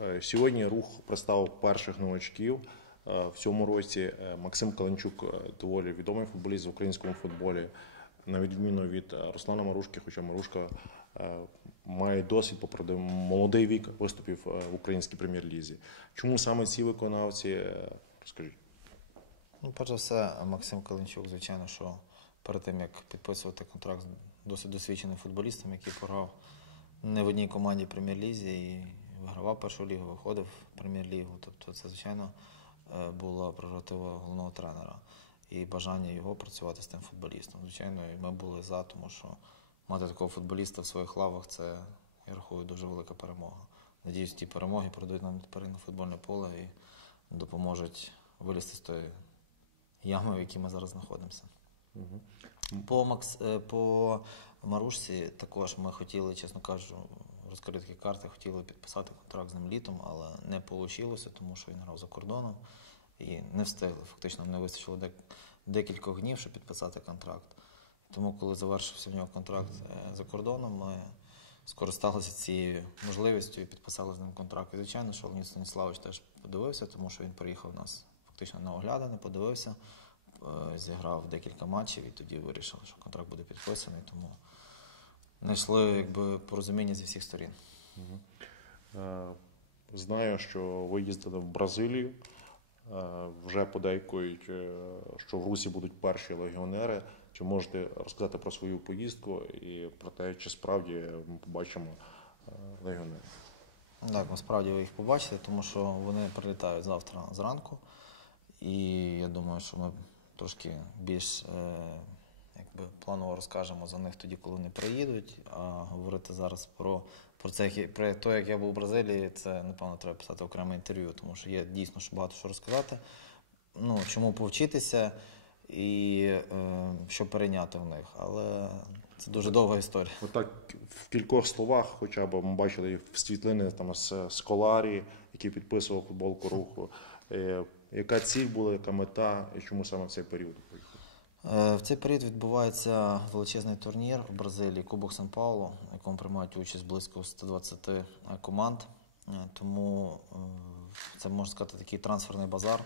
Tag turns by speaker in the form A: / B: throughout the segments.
A: Е, Сьогодні рух представив перших новачків. Е, В цьому році е, Максим Каленчук доволі відомий футболіст в українському футболі, на відміну від Руслана Марушки, хоча Марушка має досвід, попри молодий вік виступів в українській прем'єр-лізі. Чому саме ці виконавці? Розкажіть.
B: Ну, перш за все, Максим Калинчук, звичайно, що перед тим як підписувати контракт з досить досвідченим футболістом, який пограв не в одній команді прем'єр-лізі і вигравав першу лігу, виходив в прем'єр-лігу. Тобто це, звичайно, е, була прерогатива головного тренера і бажання його працювати з тим футболістом. Звичайно, і ми були за, тому що мати такого футболіста в своїх лавах це, я рахую, дуже велика перемога. Надіюсь, ті перемоги пройдуть нам тепер на футбольне поле і допоможуть вилізти з тої ями, в якій ми зараз знаходимося. По, Макс... е, по Марушці також ми хотіли, чесно кажучи, розкрити такі карти, хотіли підписати контракт з ним літом, але не вийшло, тому що він грав за кордоном і не встигли. Фактично не вистачило дек... декількох днів, щоб підписати контракт. Тому, коли завершився в нього контракт е, за кордоном, ми скористалися цією можливістю і підписали з ним контракт. І, звичайно, що Леонід Станіславович теж подивився, тому що він приїхав у нас фактично на оглядане, подивився, е, зіграв декілька матчів і тоді вирішив, що контракт буде підписаний. Тому знайшли якби порозуміння зі всіх сторін.
A: Е, Знаю, що ви їздили в Бразилію. Е, Вже подейкують, е, що в Русі будуть перші легіонери. Чи можете розказати про свою поїздку і про те, чи справді ми побачимо легіонерів?
B: Так, насправді ви їх побачите, тому що вони прилітають завтра зранку. І я думаю, що ми трошки більш якби, планово розкажемо за них тоді, коли вони приїдуть. А говорити зараз про, про це, про те, як я був у Бразилії, це, напевно, треба писати окреме інтерв'ю, тому що є дійсно що багато що розказати. Ну, чому повчитися і е, що перейняти в них. Але це дуже довга історія.
A: Отак в кількох словах, хоча б ми бачили в світлини там з Сколарі, який підписував футболку руху. Е, Яка ціль була, яка мета, і чому саме в цей період
B: В цей період відбувається величезний турнір в Бразилії Кубок Сан Паулу, в якому приймають участь близько 120 команд. Е, Тому е, це можна сказати такий трансферний базар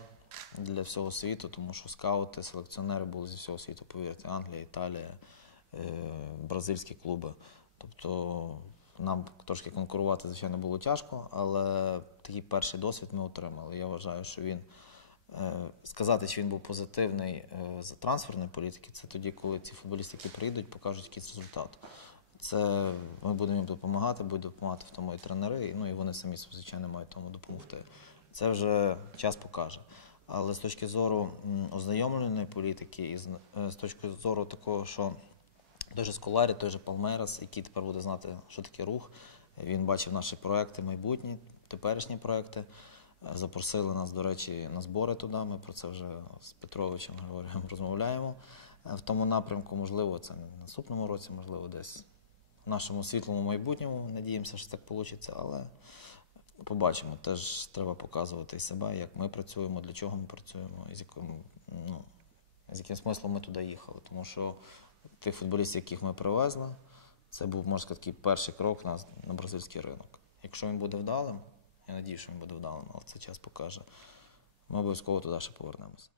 B: для всього світу, тому що скаути, селекціонери були зі всього світу, повірте, Англія, Італія, е, бразильські клуби. Тобто нам трошки конкурувати, звичайно, було тяжко, але такий перший досвід ми отримали. Я вважаю, що він Е, Сказати, чи він був позитивний е, з трансферної політики, це тоді, коли ці футболісти, які приїдуть, покажуть якийсь результат. Це ми будемо їм допомагати, будуть допомагати в тому і тренери, ну і вони самі, звичайно, мають тому допомогти. Це вже час покаже. Але з точки зору ознайомленої політики, і е, з точки зору такого, що той же Сколарі, той же Палмерас, який тепер буде знати, що таке рух. Він бачив наші проекти майбутні, теперішні проекти. Запросили нас, до речі, на збори туди. Ми про це вже з Петровичем Григорієм розмовляємо. Е, В тому напрямку, можливо, це в наступному році, можливо, десь в нашому світлому майбутньому. Надіємося, що так вийде, але побачимо. Теж треба показувати себе, як ми працюємо, для чого ми працюємо, і з яким, ну, з яким смислом ми туди їхали. Тому що тих футболістів, яких ми привезли, це був, можна сказати, перший крок на, на бразильський ринок. Якщо він буде вдалим, я надію, що він буде вдалим, але це час покаже. Ми обов'язково туди ще повернемося.